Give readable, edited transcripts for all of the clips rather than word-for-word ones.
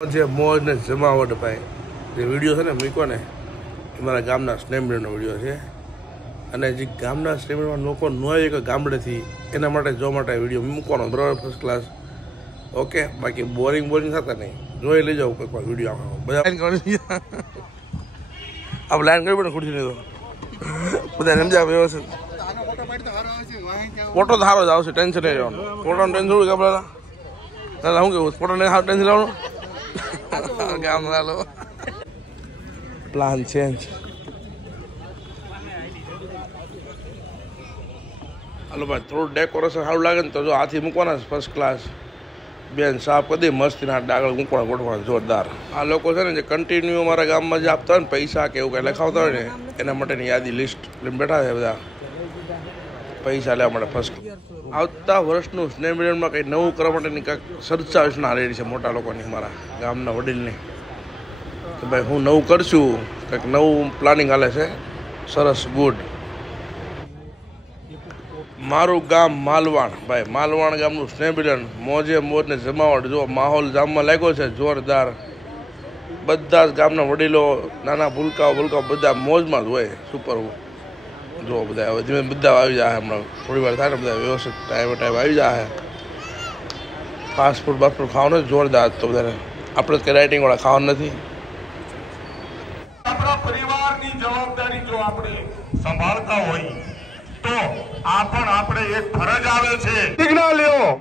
જે મોજ ને જમાવટ ભાઈ જે વિડીયો છે ને મૂક્યો ને એ મારા ગામના સ્નેમડીનો વિડીયો છે અને જે ગામના સ્નેમડીમાં લોકો ન હોય કે ગામડેથી એના માટે જોવા માટે વિડીયો મૂકવાનો બરાબર ફર્સ્ટ ક્લાસ ઓકે બાકી બોરિંગ થતા નહીં જોઈ લેજો કોઈ પણ વિડીયો આખો બધા આપણે લાઈન કરી પડે ખુરશી નહીં તો બધા સમજા વ્યવસ્થિત ફોટો તો સારો જ આવશે ટેન્શન નહીં રહેવાનું ફોટોનું ટેન્શન થોડું આપણા દાદા શું કેવું ફોટો નહીં સારું ટેન્શન લેવાનું ગામ વાલો પ્લાન ચેન્જ હાલો ભાઈ થોડું ડેકોરેશન સારું લાગે ને તો જો હાથી મૂકવાના ફર્સ્ટ ક્લાસ બેન સાફ કરી દે મસ્તીના ડાગળ મૂકવાના ગોઠવાના જોરદાર આ લોકો છે ને જે કન્ટિન્યુ અમારા ગામમાં જે આપતા હોય ને પૈસા કે એવું કંઈ લખાવતા હોય ને એના માટેની યાદી લિસ્ટ લઈને બેઠા છે બધા પૈસા લેવા માટે ફર્સ્ટ આવતા વર્ષનું સ્નેહમિલનમાં કંઈ નવું કરવા માટેની કંઈક ચર્ચા યોજના હાલેલી છે મોટા લોકોની અમારા ગામના વડીલની કે ભાઈ હું નવું કરશું કંઈક નવું પ્લાનિંગ હાલે છે સરસ ગુડ મારું ગામ માલવાણ ભાઈ માલવાણ ગામનું સ્નેહમિલન મોજે મોજને જમાવટ જો માહોલ ગામમાં લાગ્યો છે જોરદાર બધા જ ગામના વડીલો નાના ભૂલકાઓ બધા મોજમાં જ હોય સુપર જો બધા હવે ધીમે બધા આવી જાય હમણાં થોડી વાર થાય ને બધા વ્યવસ્થિત ટાઈમ આવી જાય ફાસ્ટ ફૂડ ખાવાનું જોરદાર તો બધા આપણે કઈ રાઇટિંગવાળા ખાવાનું નથી આપણા પરિવારની જવાબદારી જો આપણે સંભાળતા હોય તો આ પણ આપણે એક ફરજ આવે છે પ્રતિજ્ઞા લ્યો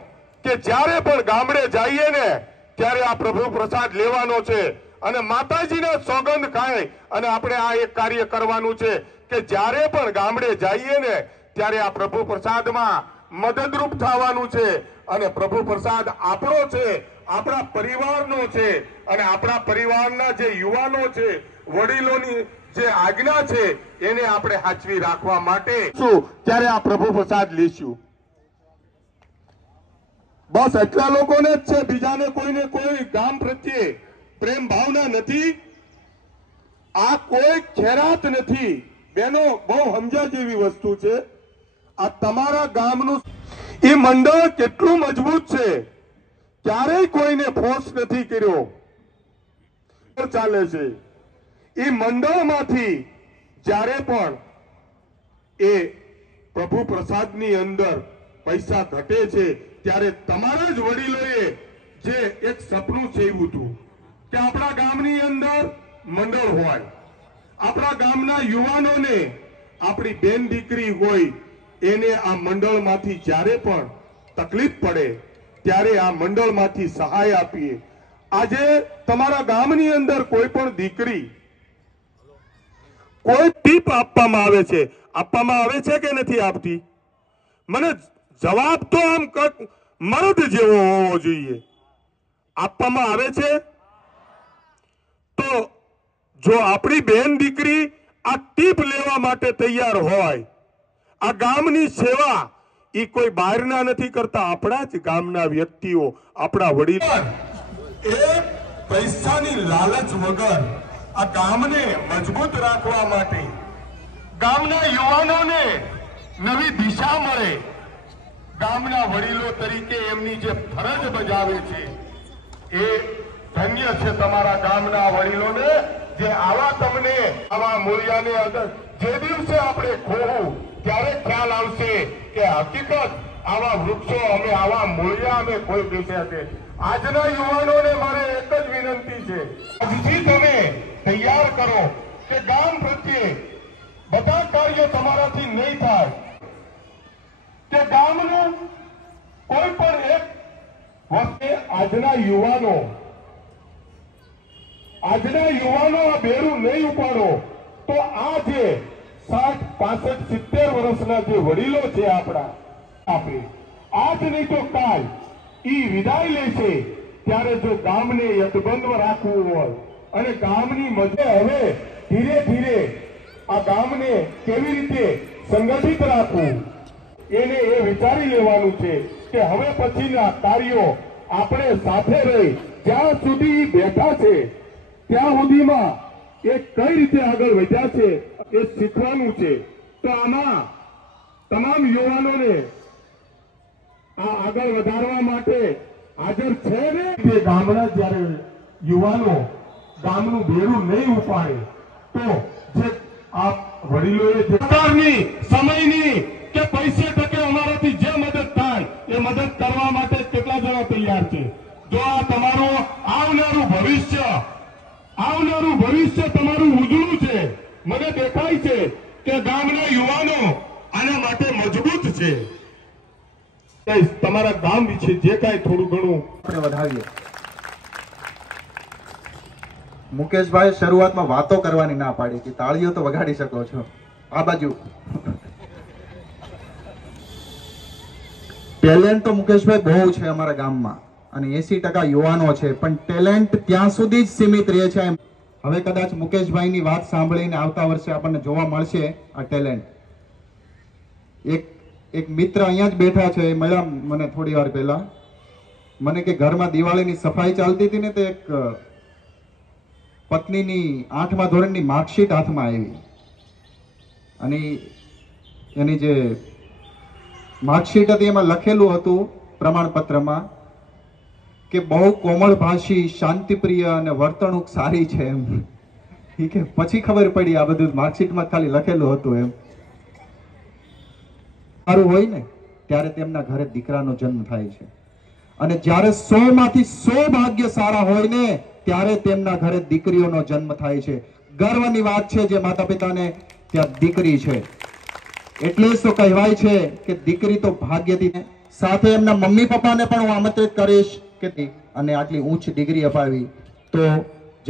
કે જ્યારે પણ ગામડે જઈએ ને ત્યારે આ પ્રભુ પ્રસાદ લેવાનો છે અને માતાજીને સોગંદ ખાય અને આપણે આ એક કાર્ય કરવાનું છે કે જ્યારે પણ ગામડે જઈએ ને ત્યારે આ પ્રભુ પ્રસાદમાં મદદરૂપ થવાનું છે અને પ્રભુ પ્રસાદ આપણો છે આપણા પરિવારનો છે અને આપણા પરિવારના જે યુવાનો છે વડીલોની જે આજ્ઞા છે એને આપણે સાચવી રાખવા માટે ત્યારે આ પ્રભુ પ્રસાદ લઈશું બસ એટલા લોકોને જ છે બીજાને કોઈને કોઈ ગામ પ્રત્યે પ્રેમ ભાવના નથી આ કોઈ ખેરાત નથી બેનો બહુ સમજા જેવી વસ્તુ છે આ તમારા ગામનું એ મંડળ કેટલું મજબૂત છે ક્યારેય કોઈને ફોર્સ નથી કર્યો ચાલે છે એ મંડળમાંથી જ્યારે પણ એ પ્રભુ પ્રસાદની અંદર પૈસા ઘટે છે ત્યારે તમારા જ વડીલોએ જે એક સપનું સેવ્યું હતું કે આપણા ગામની અંદર મંડળ હોય આપણા ગામના યુવાનોને આપણી બેન દીકરી હોય એને આ મંડળમાંથી જ્યારે પણ તકલીફ પડે ત્યારે આ મંડળમાંથી સહાય આપીએ આજે તમારા ગામની અંદર કોઈ પણ દીકરી કોઈ ટીપ આપવામાં આવે છે કે નથી આપતી મને જવાબ તો આમ મરદ જેવો હોવો જોઈએ આપવામાં આવે છે તો જો આપણી બેન દીકરી આ ટીપ લેવા માટે તૈયાર હોય આ ગામની સેવા એ કોઈ બહારના નથી કરતા આપણા જ ગામના વ્યક્તિઓ આપણા વડીલો એ પૈસાની લાલચ વગર આ ગામને મજબૂત રાખવા માટે ગામના યુવાનોને નવી દિશા મળે ગામના વડીલો તરીકે એમની જે ફરજ બજાવે છે એ ધન્ય છે તમારા ગામના વડીલોને જે આવા તમને આવા મૂલ્યને જે દિવસે આપણે ખોવું ત્યારે ખ્યાલ આવશે કે હકીકત આવા વૃક્ષો અમે આવા મૂલ્ય અમે કોઈ બેસ્યા છે આજના યુવાનોને મારે એક જ વિનંતી છે આજથી તમે તૈયાર કરો કે ગામ પ્રત્યે બધા કાર્યો તમારાથી નહીં થાય કે ગામનું કોઈ પણ એક વખતે આજના યુવાનો આ બેડું નહીં ઉપાડો તો આ જે 60, 65, 70 વર્ષના જે વડીલો છે આપણા આપણે આજ નહીં તો કાલ ઈ વિદાય લેશે ત્યારે જો ગામને યથબંધ રાખવું હોય અને ગામની મજે હવે ધીરે ધીરે આ ગામને કેવી રીતે સંગઠિત રાખવું એને એ વિચારી લેવાનું છે કે હવે પછીના કાર્યો આપણે સાથે રહી જ્યાં સુધી બેઠા છે ત્યાં સુધીમાં એ કઈ રીતે આગળ વધ્યા છે એ શીખવાનું છે તો આમાં તમામ યુવાનોને આ આગળ વધારવા માટે હાજર છે ને તે ગામડા જયારે યુવાનો ગામનું બેડું નહીં ઉપાડે તો જે આ વડીલોએ જે સરકારની સમયની કે પૈસે ટકે અમારાથી જે મદદ થાય એ મદદ કરવા માટે કેટલા જણા તૈયાર છે? જો આ તમારું આવનારું ભવિષ્ય તમારું ઉજળું છે, મને દેખાય છે કે ગામના યુવાનો આના માટે મજબૂત છે. તમારા ગામ વિશે જે કાંઈ થોડું ઘણું આપણે વધાવીએ. મુકેશભાઈ શરૂઆતમાં વાતો કરવાની ના પાડી કે તાળીઓ તો વગાડી શકો છો. આ બાજુ ટેલેન્ટ તો મુકેશભાઈ બહુ છે અમારા ગામમાં અને 80% યુવાનો છે, પણ ટેલેન્ટ ત્યાં સુધી જ સીમિત રહે છે. હવે કદાચ મુકેશભાઈની વાત સાંભળીને આવતા વર્ષે આપણને જોવા મળશે આ ટેલેન્ટ. એક મિત્ર અહીંયા જ બેઠા છે, મળ્યા મને થોડી વાર પહેલા. મને કે ઘરમાં દિવાળીની સફાઈ ચાલતી હતી ને તો એક પત્નીની 8મા ધોરણની માર્કશીટ હાથમાં આવી અને એની જે માર્કશીટ હતી એમાં લખેલું હતું પ્રમાણપત્રમાં કે બહુ કોમળ ભાષી, શાંતિપ્રિય અને વર્તણૂક સારી છે એમ. ઠીક છે, પછી ખબર પડી આ બધું માર્કશીટમાં ખાલી લખેલું હતું એમ. સારું હોય ને ત્યારે તેમના ઘરે દીકરાનો જન્મ થાય છે અને જ્યારે 100 માંથી 100 ભાગ્ય સારા હોય ને ત્યારે તેમના ઘરે દીકરીઓનો જન્મ થાય છે. ગર્વની વાત છે જે માતા પિતાને ત્યાં દીકરી છે. એટલે જ તો કહેવાય છે કે દીકરી તો ભાગ્યથી. સાથે એમના મમ્મી પપ્પાને પણ હું આમંત્રિત કરીશ કે અને આટલી ઉચ્ચ ડિગ્રી અપાવી તો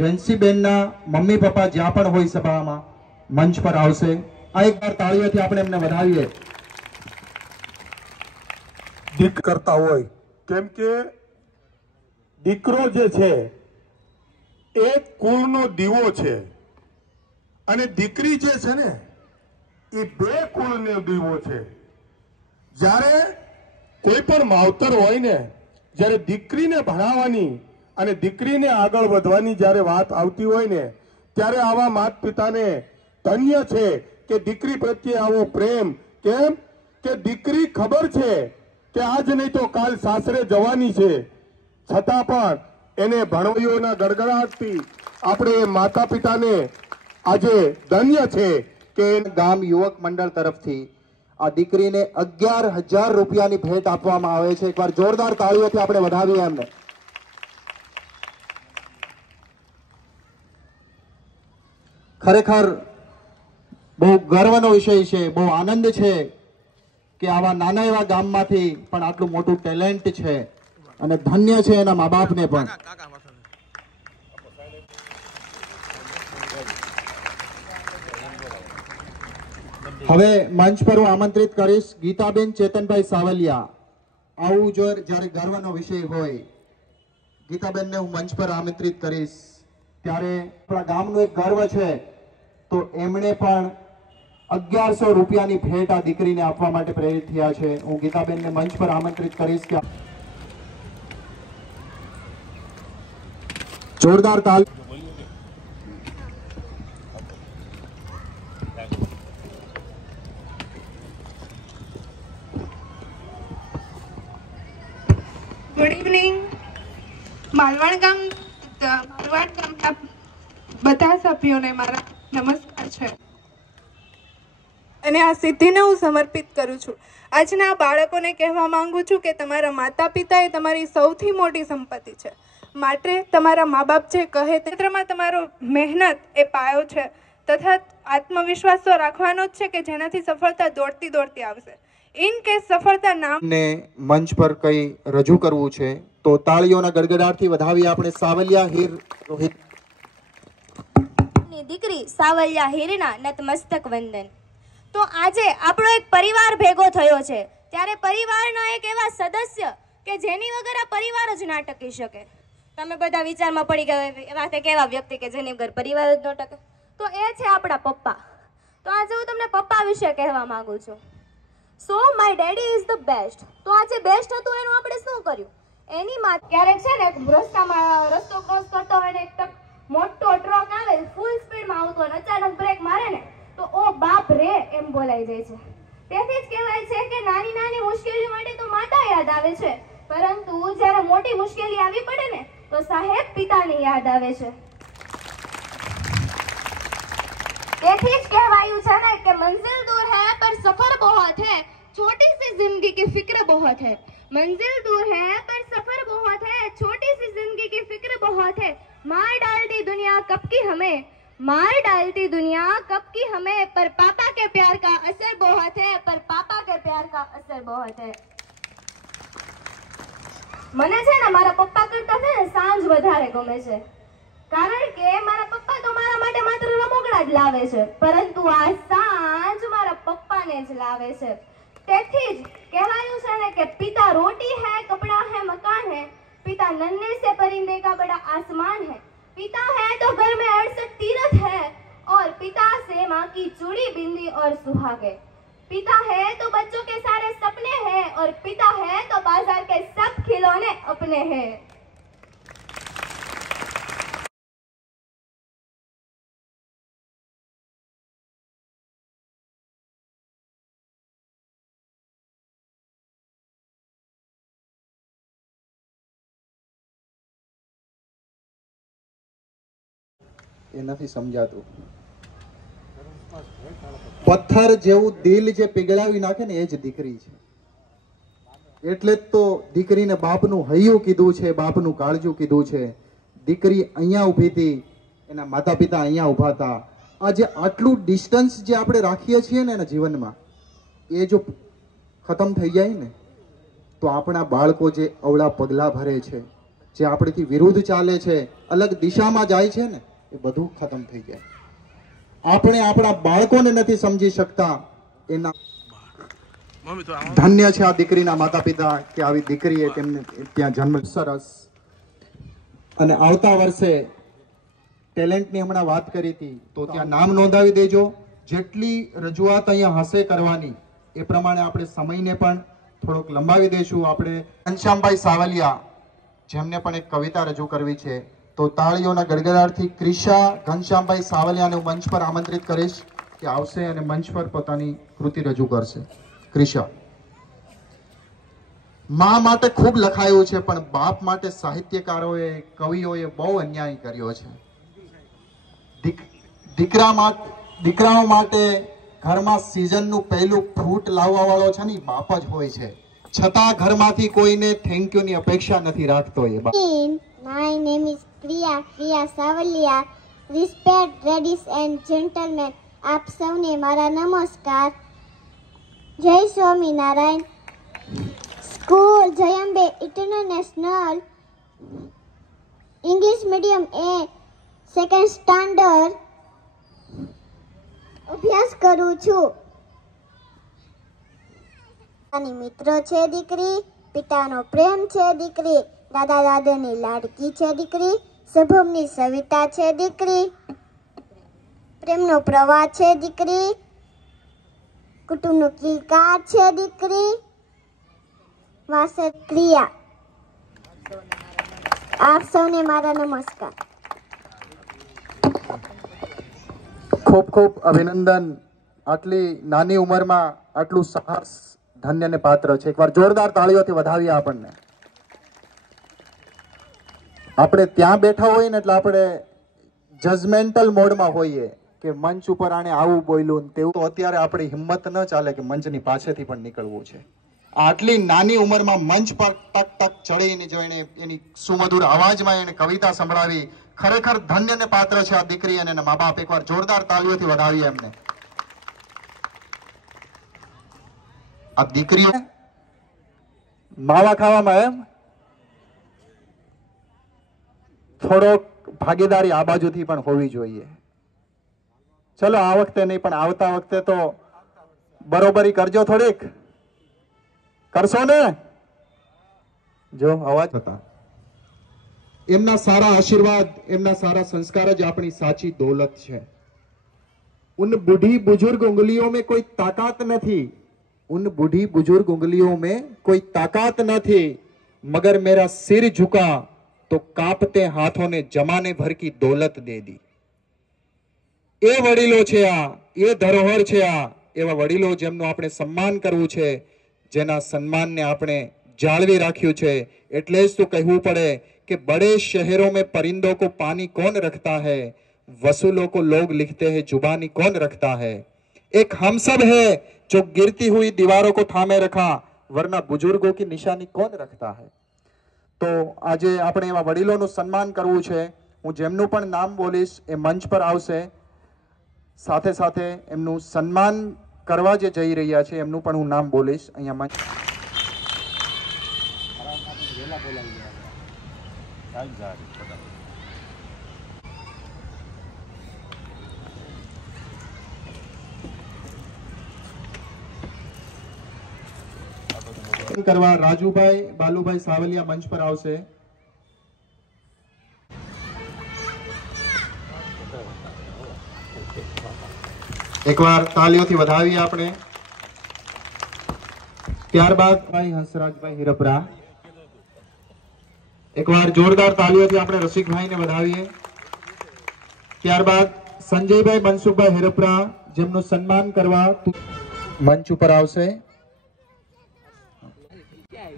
જયંતીબેનના મમ્મી પપ્પા જ્યાં પણ હોય સભામાં મંચ પર આવશે. આ એકવાર તાળીઓથી આપણે એમને વધાવીએ. કરતા હોય કેમ કે દીકરો જે છે એ કુળનો દીવો છે અને દીકરી જે છે ને એ 2 કુળનો દીવો છે. જ્યારે કોઈ પણ માવતર હોય ને, જ્યારે દીકરીને ભણાવવાની અને દીકરીને આગળ વધવાની જ્યારે વાત આવતી હોય ને ત્યારે આવા માતા પિતાને ધન્ય છે કે દીકરી પ્રત્યે આવો પ્રેમ. કેમ કે દીકરી ખબર છે કે આજ નહીં તો કાલ સાસરે જવાની છે, છતાં પણ એને ભણવૈયોના ગડગડાટથી આપણે માતા પિતાને આજે ધન્ય છે કે ગામ યુવક મંડળ તરફથી આ દીકરીને 11,000 રૂપિયાની ભેટ આપવામાં આવે છે. એકવાર જોરદાર તાળીઓથી આપણે વધાવીએ એમને. ખરેખર બહુ ગર્વનો વિષય છે, બહુ આનંદ છે કે આવા નાના એવા ગામમાંથી પણ આટલું મોટું ટેલેન્ટ છે અને ધન્ય છે એના મા બાપને પણ. હવે મંચ પર હું આમંત્રિત કરીશ ગીતાબેન ચેતનભાઈ સાવલિયા. આવું જો જ્યારે ગર્વનો વિષય હોય ગીતાબેનને હું મંચ પર આમંત્રિત કરીશ. ત્યારે આપણા ગામનું એક ગર્વ છે તો એમણે પણ 1100 રૂપિયાની ભેટ આ દીકરીને આપવા માટે પ્રેરિત થયા છે. હું ગીતાબેનને મંચ પર આમંત્રિત કરીશ કે જોરદાર તાલ. Good evening. માલવાડ ગામના બધા સભ્યોને મારા નમસ્કાર છે અને આ સિદ્ધિને હું સમર્પિત કરું છું. આજના બાળકોને કહેવા માંગુ છું કે તમારા માતા પિતા એ તમારી સૌથી મોટી સંપત્તિ છે. માટે તમારા મા બાપ જે કહે તે ક્ષેત્રમાં તમારો મહેનત એ પાયો છે તથા આત્મવિશ્વાસ તો રાખવાનો જ છે કે જેનાથી સફળતા દોડતી દોડતી આવશે. ઇન કેસ સફળતા ના ને મંચ પર કઈ રજૂ કરવું છે તો તાળીઓના ગડગડાટથી વધાવી આપણે સાવલિયા હીર રોહિત ની દીકરી સાવલિયા હીરના નતમસ્તક વંદન. તો આજે આપણો એક પરિવાર ભેગો થયો છે ત્યારે પરિવારના એક એવા સદસ્ય કે જેની વગર આ પરિવાર જ ના ટકી શકે. તમે બધા વિચારમાં પડી ગયા એવા તે કેવા વ્યક્તિ કે જેની વગર પરિવાર જ ન ટકે, તો એ છે આપણા પપ્પા. તો આજે હું તમને પપ્પા વિશે કહેવા માંગુ છું. સો my daddy is the best. તો આજે બેસ્ટ હતું એનું આપણે શું કર્યું એની માં ક્યારેક છે ને રસ્તો ક્રોસ કરતો હોય ને એક મોટો ટ્રક આવે ફૂલ સ્પીડમાં આવતો અને અચાનક બ્રેક મારે ને તો ઓ બાપ રે એમ બોલાઈ જાય છે. તેથી જ કહેવાય છે કે નાની નાની મુશ્કેલી માટે તો માતા યાદ આવે છે, પરંતુ જ્યારે મોટી મુશ્કેલી આવી પડે ને તો સાહેબ પિતાને પપ્પાની યાદ આવે છે। તેથી જ કહેવાયું છે ને કે મંजिल दूर है पर सफर बहुत है, छोटी सी जिंदगी की फिक्र बहुत है। मंजिल दूर है पर सफर बहुत है, छोटी सी जिंदगी की फिक्र बहुत है। मार डालती दुनिया कब की हमें, मार डालती दुनिया कब की हमें, पर पापा के प्यार का असर बहुत है, पर पापा के प्यार का असर बहुत है। મને છે ને મારા પપ્પા કરતા છે ને સાંજ વધારે ગમે છે, કારણ કે મારા પપ્પા તો મારા માટે માત્ર રમકડા જ લાવે છે, પરંતુ આ સાંજ મારા પપ્પાને જ લાવે છે। તેથી જ કહેવાયું છે ને કે પિતા રોટી है, कपड़ा है, मकान है, पिता नन्हे से परिंदे का बड़ा आसमान है। पिता है तो घर में 68 तीरथ है, और पिता से माँ की चूड़ी बिंदी और सुहागे। पिता है तो बच्चों के सारे सपने हैं, और पिता है तो बाजार के सब खिलौने अपने हैं। એ નથી સમજાતું। પથ્થર જેવું દિલ જે પીગળાવી નાખે ને એ જ દીકરી છે। એટલે જ તો દીકરીને બાપનું હૈયું કીધું છે, બાપનું કાળજું કીધું છે। દીકરી અહીંયા ઊભી હતી, એના માતા પિતા અહીંયા ઊભા હતા। આ જે આટલું ડિસ્ટન્સ જે આપણે રાખીએ છીએ ને એના જીવનમાં, એ જો ખતમ થઈ જાય ને તો આપણા બાળકો જે અવળા પગલાં ભરે છે, જે આપણેથી વિરુદ્ધ ચાલે છે, અલગ દિશામાં જાય છે ને, એ બધું ખતમ થઈ જાય। આપણે આપણા બાળકોને નથી સમજી શકતા। એના ધન્ય છે આ દીકરીના માતા પિતા કે આવી દીકરીએ તેમને ત્યાં જન્મ। સરસ। અને આવતા વર્ષે ટેલેન્ટની હમણાં વાત કરી હતી, તો ત્યાં નામ નોંધાવી દેજો। જેટલી રજૂઆત અહીંયા હશે કરવાની, એ પ્રમાણે આપણે સમયને પણ થોડોક લંબાવી દઈશું। આપણે ઘનશ્યામભાઈ સાવલિયા, જેમને પણ એક કવિતા રજૂ કરવી છે, તો તાળીઓના ગડગડાટથી ક્રિશા ઘનશ્યામભાઈ સાવલિયાને હું મંચ પર આમંત્રિત કરીશ કે આવશે અને મંચ પર પોતાની કૃતિ રજૂ કરશે। ક્રિશા, મા માટે ખૂબ લખાયું છે, પણ બાપ માટે સાહિત્યકારોએ, કવિઓએ બહુ અન્યાય કર્યો છે। દીકરાઓ માટે ઘરમાં સિઝનનું પહેલું ફ્રૂટ લાવવા વાળો છે ને બાપ જ હોય છે, છતાં ઘરમાંથી કોઈને થેન્ક યુ ની અપેક્ષા નથી રાખતો એ બાપ। My name is Priya Savalia. Respect, ladies and gentlemen. આપ સૌને મારા નમસ્કાર। જય Swaminarayan. School Jayambe international English medium એ સેકન્ડ સ્ટાન્ડર્ડ અભ્યાસ કરું છું। આની મિત્ર છે દીકરી, પિતાનો પ્રેમ છે દીકરી, દાદા દાદાની લાડકી છે દીકરી, સભમની સવિતા છે દીકરી, પ્રેમનો પ્રવાહ છે દીકરી, કુટુંબનો કિલકાર છે દીકરી, વાસદ ક્રિયા। આપ સૌને મારા નમસ્કાર। ખૂબ ખૂબ અભિનંદન। આટલી નાની ઉંમરમાં આટલું સાહસ ધન્યને પાત્ર છે। એકવાર જોરદાર તાળીઓથી વધાવીએ આપણને। આપણે ત્યાં બેઠા હોઈએ ને એટલે આપણે જજમેન્ટલ મોડમાં હોઈએ કે મંચ ઉપર આણે આવું બોલ્યું ને તેવું, તો અત્યારે આપણી હિંમત ન ચાલે કે મંચની પાછળથી પણ નીકળવું છે। આટલી નાની ઉંમરમાં મંચ પર ટક ટક ચડીને જો એને એની સુમધુર અવાજમાં એને કવિતા સંભળાવી, ખરેખર ધન્યને પાત્ર છે આ દીકરી અને એના મા બાપ। એકવાર જોરદાર તાળીઓથી વધાવીએ એમને। આ દીકરીઓ માવા ખાવામાં એમ થોડોક ભાગીદારી આ બાજુથી પણ હોવી જોઈએ। ચલો આ વખતે નહીં પણ આવતા વખતે તો બરોબરી કરજો, થોડીક કરશો ને? જો અવાજ હતા, એમના સારા આશીર્વાદ, એમના સારા સંસ્કાર જ આપણી સાચી દौलत છે। उन बूढ़ी बुजुर्ग उंगलियों में कोई ताकत नहीं, उन बूढ़ी बुजुर्ग उंगलियों में कोई ताकत न थी, मगर मेरा सिर झुका तो कांपते हाथों ने जमाने भर की दौलत दे दी। એ વડીલો છે, આ એ ધરોહર છે। આ એવા વડીલો જેમનું આપણે સન્માન કરવું છે, જેના સન્માનને આપણે જાળવી રાખ્યું છે। એટલે જ તો કહેવું પડે कि बड़े शहरों में परिंदों को पानी कौन रखता है, वसूलों को लोग लिखते हैं जुबानी कौन रखता है। एक हम सब है जो गिरती हुई दीवारों को थामे रखा, वरना बुजुर्गों की निशानी कौन रखता है। तो આજે આપણે એવા વડીલોનું સન્માન કરવું છે। હું જેમનું પણ નામ બોલીશ એ મંચ પર આવશે, સાથે સાથે એમનું સન્માન કરવા જે જઈ રહ્યા છે એમનું પણ હું નામ બોલીશ અહીંયા મંચ। કરવા રાજુભાઈ બાલુભાઈ સાવલિયા મંચ પર આવશે। એકવાર તાલીઓથી વધાવીએ આપણે। ત્યારબાદ ભાઈ હંસરાજભાઈ હિરપરા, એકવાર જોરદાર તાલીઓથી આપણે રસિકભાઈને વધાવીએ। ત્યારબાદ સંજયભાઈ મનસુખભાઈ હિરપરા જેમનું સન્માન કરવા મંચ ઉપર આવશે।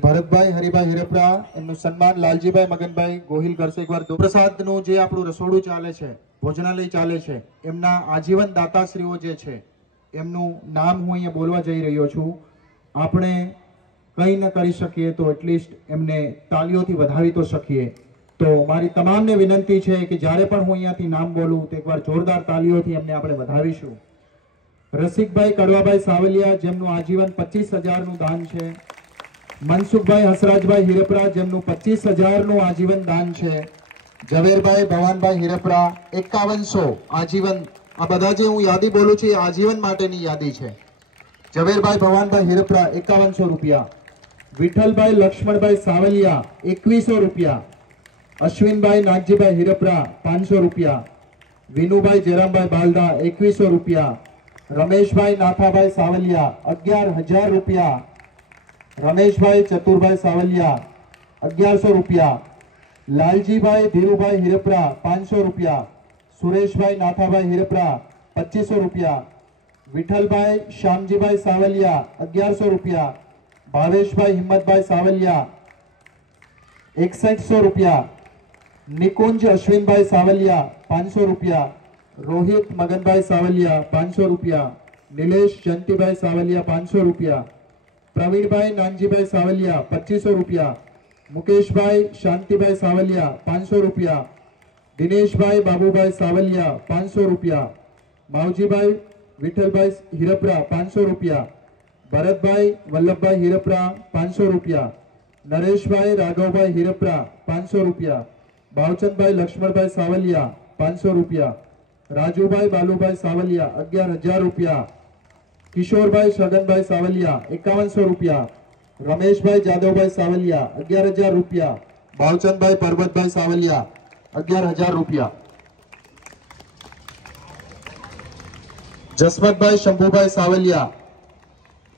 ભરતભાઈ હરિભાઈ હિરપરા એમનું સન્માન લાલજીભાઈ મગનભાઈ ગોહિલ કરશે। એકવાર પ્રસાદનું જે આપણું રસોડું ચાલે છે, ભોજનાલય ચાલે છે, એમના આજીવન દાતાશ્રીઓ જે છે એમનું નામ હું અહીંયા બોલવા જઈ રહ્યો છું। આપણે કંઈ ન કરી શકીએ તો એટલીસ્ટ એમને તાલીઓથી વધાવી તો શકીએ। તો મારી તમામને વિનંતી છે કે જ્યારે પણ હું અહીંયાથી નામ બોલું તો એકવાર જોરદાર તાલીઓથી એમને આપણે વધાવીશું। રસિકભાઈ કડવાભાઈ સાવલિયા જેમનું આજીવન 25,000નું દાન છે। મનસુખભાઈ હસરાજભાઈ હિરપરા જેમનું 25,000નું આજીવન દાન છે। ઝવેરભાઈ ભવાનભાઈ હિરપરા 5100 આજીવન। આ બધા જે હું યાદી બોલું છું એ આજીવન માટેની યાદી છે। ઝવેરભાઈ ભવાનભાઈ હિરપરા 5100 રૂપિયા। વિઠ્ઠલભાઈ લક્ષ્મણભાઈ સાવલિયા 2100 રૂપિયા। અશ્વિનભાઈ નાગજીભાઈ હિરપરા 500 રૂપિયા। વિનુભાઈ જયરામભાઈ બાલદા 2100 રૂપિયા। રમેશભાઈ નાથાભાઈ સાવલિયા 11,000 રૂપિયા। રમેશભાઈ ચતુરભાઈ સાવલિયા 1100 રૂપિયા। લાલજીભાઈ ધીરુભાઈ હિરપરા 500 રૂપિયા। સુરેશભાઈ નાથાભાઈ હિરપરા 2500 રૂપિયા। વિઠ્ઠલભાઈ શ્યામજીભાઈ સાવલિયા 1100 રૂપિયા। ભાવેશભાઈ હિંમતભાઈ સાવલિયા 6100 રૂપિયા। નિકુંજ અશ્વિનભાઈ સાવલિયા 500 રૂપિયા। રોહિત મગનભાઈ સાવલિયા 500 રૂપિયા। નિલેશ જંતીભાઈ સાવલિયા 500 રૂપિયા। પ્રવીણભાઈ નાનજીભાઈ સાવલિયા 2500 રૂપિયા। મુકેશભાઈ શાંતિભાઈ સાવલિયા 500 રૂપિયા। દિનેશભાઈ બાબુભાઈ સાવલિયા 500 રૂપિયા। માવજીભાઈ વિઠ્ઠલભાઈ હિરપરા 500 રૂપિયા। ભરતભાઈ વલ્લભભાઈ હિરપરા 500 રૂપિયા। નરેશભાઈ રાઘવભાઈ હિરપરા 500 રૂપિયા। ભાવચંદભાઈ લક્ષ્મણભાઈ સાવલિયા 500 રૂપિયા। રાજુભાઈ બાલુભાઈ સાવલિયા 11,000 રૂપિયા। કિશોરભાઈ છગનભાઈ સાવલિયા 5100 રૂપિયા। રમેશભાઈ જાદવભાઈ સાવલિયા 11,000 રૂપિયા। ભાવચંદભાઈ પરબતભાઈ સાવલિયા 11,000 રૂપિયા। જસવંતભાઈ શંભુભાઈ સાવલિયા,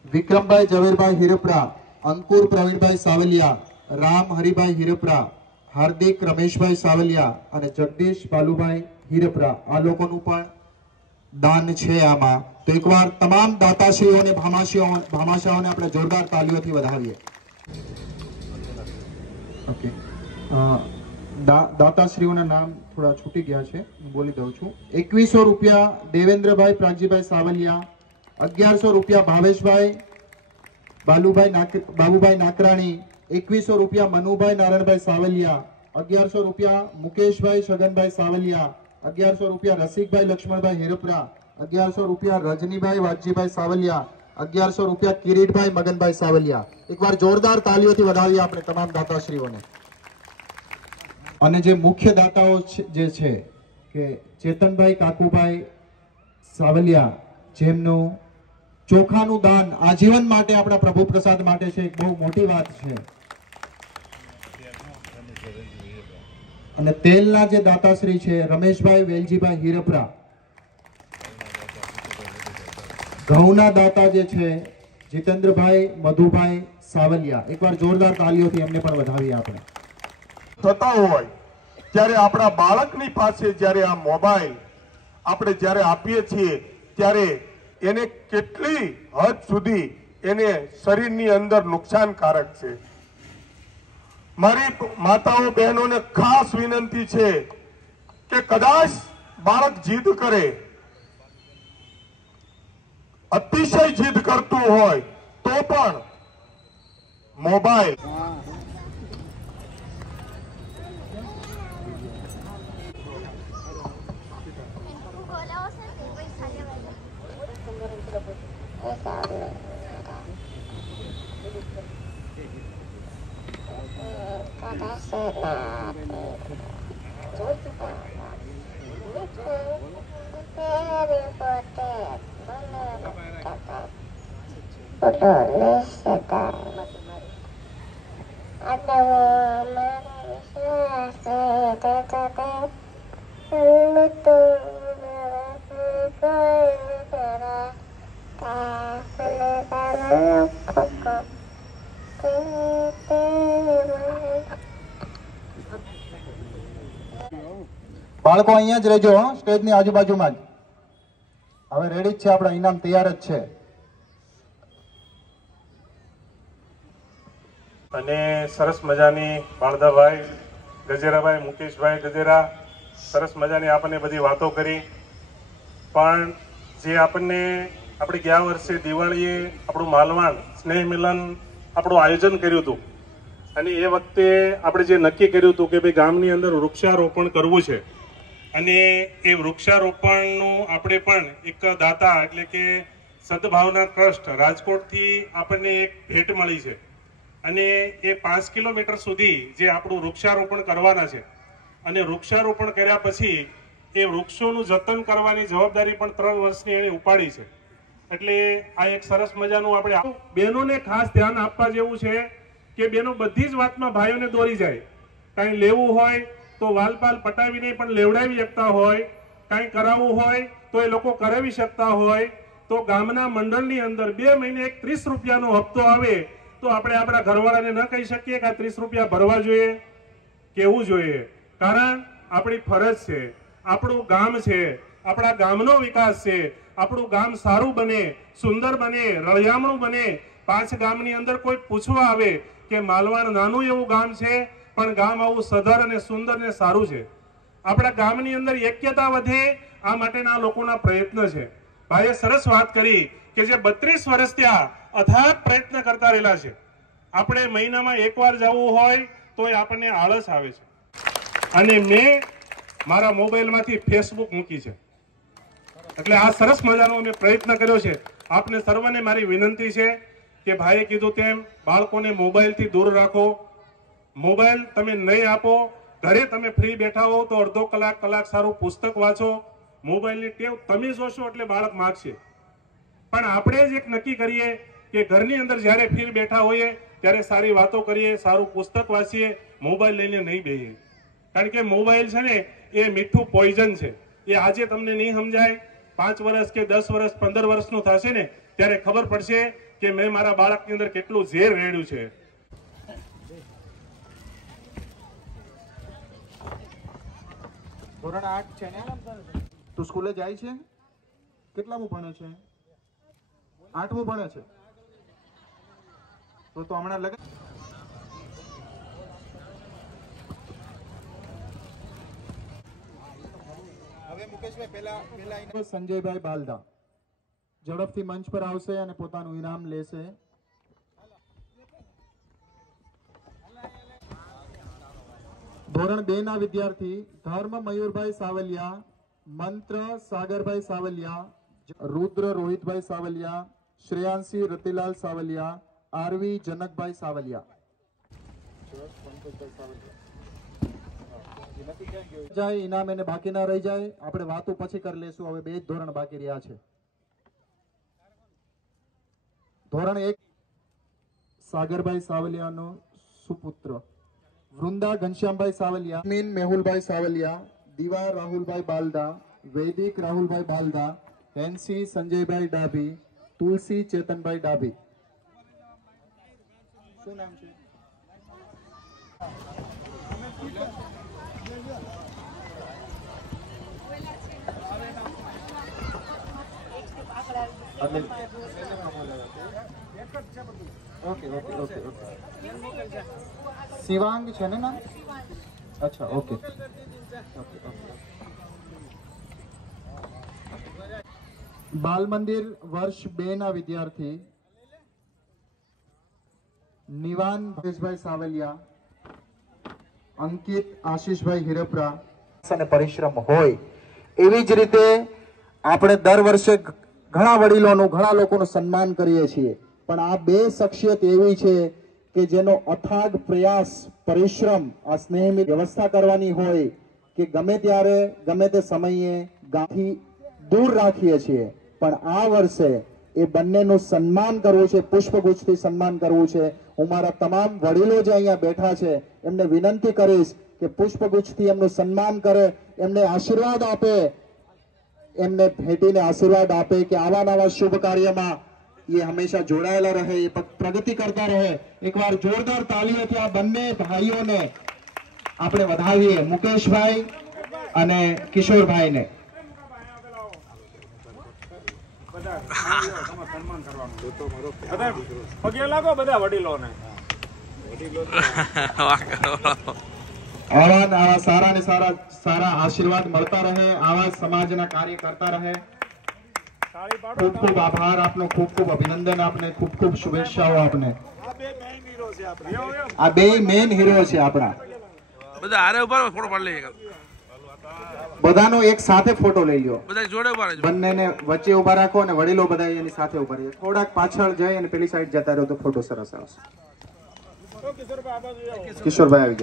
વિક્રમભાઈ ઝવેરભાઈ હિરપરા, અંકુર પ્રવીણભાઈ સાવલિયા, રામ હરિભાઈ હિરપરા, હાર્દિક રમેશભાઈ સાવલિયા અને જગદીશ બાલુભાઈ હિરપરા આ લોકોનું પણ દાન છે આમાં। તો એકવાર તમામ દાતાશ્રીઓને ભામાશાઓને આપણે જોરદાર તાલીઓથી વધાવીએ। ઓકે, દાતાશ્રીઓના નામ થોડા છૂટી ગયા છે, હું બોલી દઉં છું। 2100 રૂપિયા દેવેન્દ્રભાઈ પ્રાગજીભાઈ સાવલિયા। 1100 રૂપિયા ભાવેશભાઈ બાબુભાઈ નાકરાણી। 2100 રૂપિયા મનુભાઈ નારાયણભાઈ સાવલિયા। 1100 રૂપિયા મુકેશભાઈ છગનભાઈ સાવલિયા। 1100 રૂપિયા રસિકભાઈ લક્ષ્મણભાઈ હિરપરા। 1100 રૂપિયા રજનીભાઈ વાઘજીભાઈ સાવલિયા। 1100 રૂપિયા કિરીટભાઈ મગનભાઈ સાવલિયા। એકવાર જોરદાર તાલીઓથી વધાવીએ આપણે તમામ દાતાશ્રીઓને। અને જે મુખ્ય દાતાઓ જે છે કે ચેતનભાઈ કાકુભાઈ સાવલિયા જેમનું ચોખાનું દાન આજીવન માટે આપણા પ્રભુ પ્રસાદ માટે છે, એક બહુ મોટી વાત છે। અને તેલના જે દાતાશ્રી છે રમેશભાઈ વેલજીભાઈ હિરપરા। ઘઉંના દાતા જે છે જીતેન્દ્રભાઈ મધુભાઈ સાવલિયા। એકવાર જોરદાર તાલીઓથી એમને પણ વધાવીએ આપણે। થતા હોય ત્યારે આપણા બાળકની પાસે જ્યારે આ મોબાઈલ આપણે જ્યારે આપીએ છીએ ત્યારે એને કેટલી હદ સુધી એને શરીરની અંદર નુકસાનકારક છે। મારી માતાઓ બહેનોને ખાસ વિનંતી છે કે કદાચ બાળક જીદ કરે, અતિશય જીદ કરતું હોય તો પણ મોબાઈલ બાળકો અહીંયા જ રહેજો, સ્ટેજની આજુબાજુમાં જ. હવે રેડી જ છે, આપણા ઇનામ તૈયાર જ છે. અને સરસ મજાની બાળદાભાઈ ગજેરાભાઈ, મુકેશભાઈ ગજેરા સરસ મજાની આપણને બધી વાતો કરી. પણ જે આપણને આપણે ગયા વર્ષે દિવાળીએ આપણું માલવાણ સ્નેહ મિલન આપણું આયોજન કર્યું હતું, અને એ વખતે આપણે જે નક્કી કર્યું હતું કે ભાઈ ગામની અંદર વૃક્ષારોપણ કરવું છે, અને એ વૃક્ષારોપણનું આપણે પણ એક દાતા એટલે કે સદભાવના ટ્રસ્ટ રાજકોટથી આપણને એક ભેટ મળી છે, અને એ 5 કિલોમીટર સુધી જે આપણું વૃક્ષારોપણ કરવાના છે, અને વૃક્ષારોપણ કર્યા પછી એ વૃક્ષોનું જતન કરવાની જવાબદારી પણ 3 વર્ષની એણે ઉપાડી છે. એટલે આ એક સરસ મજાનું આપણે બહેનોને ખાસ ધ્યાન આપવા જેવું છે કે બહેનો બધી જ વાતમાં ભાઈઓને દોરી જાય. કાંઈ લેવું હોય તો વાલપાલ પટાવીને પણ લેવડાવી શકતા હોય, કાંઈ કરાવવું હોય તો એ લોકો કરાવી શકતા હોય. તો ગામના મંડળની અંદર 2 મહિને એક 30 રૂપિયાનો હપ્તો આવે તો આપણે આપણા ઘરવાળાને ન કહી શકીએ કે આ 30 રૂપિયા ભરવા જોઈએ, કહેવું જોઈએ. કારણ આપણી ફરજ છે, આપણું ગામ છે, આપણા ગામનો વિકાસ છે, આપણું ગામ સારું બને, સુંદર બને, રળિયામણું બને. 5 ગામની અંદર કોઈ પૂછવા આવે કે માલવાણ નાનું એવું ગામ છે પણ ગામ આવું સધર અને સુંદર ને સારું છે. આપણા ગામની અંદર એક્યતા વધે આ માટેના લોકોના પ્રયત્ન છે. ભાઈએ સરસ વાત કરી કે જે 32 વર્ષ ત્યાં અથાગ પ્રયત્ન કરતા રહેલા છે. આપણે મહિનામાં એકવાર જવું હોય તો આપણને આળસ આવે છે, અને મેં મારા મોબાઈલમાંથી ફેસબુક મૂકી છે. એટલે આ સરસ મજાનો મેં પ્રયત્ન કર્યો છે. આપને સર્વને મારી વિનંતી છે કે ભાઈએ કીધું તેમ બાળકોને મોબાઈલથી દૂર રાખો. મોબાઈલ તમે નહીં આપો, ઘરે તમે ફ્રી બેઠા હો તો અડધો કલાક સારું પુસ્તક વાંચો. મોબાઈલની ટેવ તમે જોશો એટલે બાળક માગશે. પણ આપણે જ એક નક્કી કરીએ કે ઘરની અંદર જ્યારે ફ્રી બેઠા હોઈએ ત્યારે સારી વાતો કરીએ, સારું પુસ્તક વાંચીએ, મોબાઈલ લઈને નહીં બેસીએ. કારણ કે મોબાઈલ છે ને એ મીઠું પોઈઝન છે. એ આજે તમને નહીં સમજાય, 5 વર્ષ કે 10 વર્ષ 15 વર્ષનું થશે ને ત્યારે ખબર પડશે કે મેં મારા બાળકની અંદર કેટલું ઝેર રેડ્યું છે. ધોરણ 8 છે ને? તું સ્કૂલે જાય છે? કેટલામું ભણે છે? 8મું ભણે છે. તો હમણાં લગન હવે મુકેશભાઈ પહેલા સંજયભાઈ બાલદા ઝડપથી મંચ પર આવશે અને પોતાનું ઇનામ લેશે. ધોરણ 2 ના વિદ્યાર્થી ધર્મ મયુરભાઈ સાવલિયા, મંત્ર સાગરભાઈ સાવલિયા, રુદ્ર રોહિતભાઈ સાવલિયા, શ્રેયાંશી રતિલાલ સાવલિયા, આરવી જનકભાઈ સાવલિયા. જાય ઇનામ એને બાકી ના રહી જાય. આપણે વાતો પછી કરી લેશું. હવે 2 જ ધોરણ બાકી રહ્યા છે. ધોરણ 1 સાગરભાઈ સાવલિયાનો સુપુત્ર વૃંદા ઘનશ્યામભાઈ સાવલિયા, મીન મેહુલભાઈ સાવલિયા, દીવા રાહુલભાઈ બાલદા, વૈદિક રાહુલભાઈ બાલદા, હેન્સી સંજયભાઈ ડાભી, તુલસી ચેતનભાઈ ડાભી. શું નામ છે? Okay okay okay okay Shivang છે ને નામ? અચ્છા ઓકે ઓકે ઓકે. બાલ મંદિર વર્ષ 2 ના વિદ્યાર્થી નિવાન ભેશભાઈ સાવલિયા, અંકિત આશીષભાઈ હિરપરા અને પરિશ્રમ હોય એવી જ રીતે આપણે દર વર્ષે ઘણા વડીલોનું ઘણા લોકોનું સન્માન કરીએ છીએ, પણ આ 2 શખ્સિયત એવી છે કે જેનો અથાગ પ્રયાસ પરિશ્રમ આ સ્નેહની વ્યવસ્થા કરવાની હોય કે ગમે ત્યારે ગમે તે સમયે ગામથી દૂર રાખીએ છીએ, પણ આ વર્ષે એ બંનેનું સન્માન કરવું છે, પુષ્પગુચ્છથી સન્માન કરવું છે. હું મારા તમામ વડીલો જે અહીંયા બેઠા છે એમને વિનંતી કરીશ કે પુષ્પગુચ્છથી એમનું સન્માન કરે, એમને આશીર્વાદ આપે, એમને ભેટીને આશીર્વાદ આપે કે આવા નવા શુભ કાર્યમાં એ હંમેશા જોડાયેલા રહે, એ પ્રગતિ કરતા રહે. એકવાર જોરદાર તાળીઓથી આ બંને ભાઈઓને આપણે વધાવીએ, મુકેશભાઈ અને કિશોરભાઈને. પગે લાગો બધા વડીલોને. આવા સારા ને સારા આશીર્વાદ મળતા રહે, આવા સમાજના કાર્ય કરતા રહે. ખૂબ ખૂબ આભાર આપનો, ખૂબ ખૂબ અભિનંદન આપને, ખૂબ ખૂબ શુભેચ્છાઓ આપને. આ 2 મેઇન હીરો છે આપણા. બધા આરે ઉપર ફોટો પાડી લઈએ, બધાનો એક સાથે ફોટો લઈ લ્યો, બધા જોડે ઉભા રહેજો, બંનેને વચ્ચે ઉભા રાખો અને વડીલો બધા એની સાથે ઉભા રહે. થોડાક પાછળ જઈ અને પેલી સાઈડ જતા રહો તો ફોટો સરસ આવશે. કિશોરભાઈ આવી ગયા.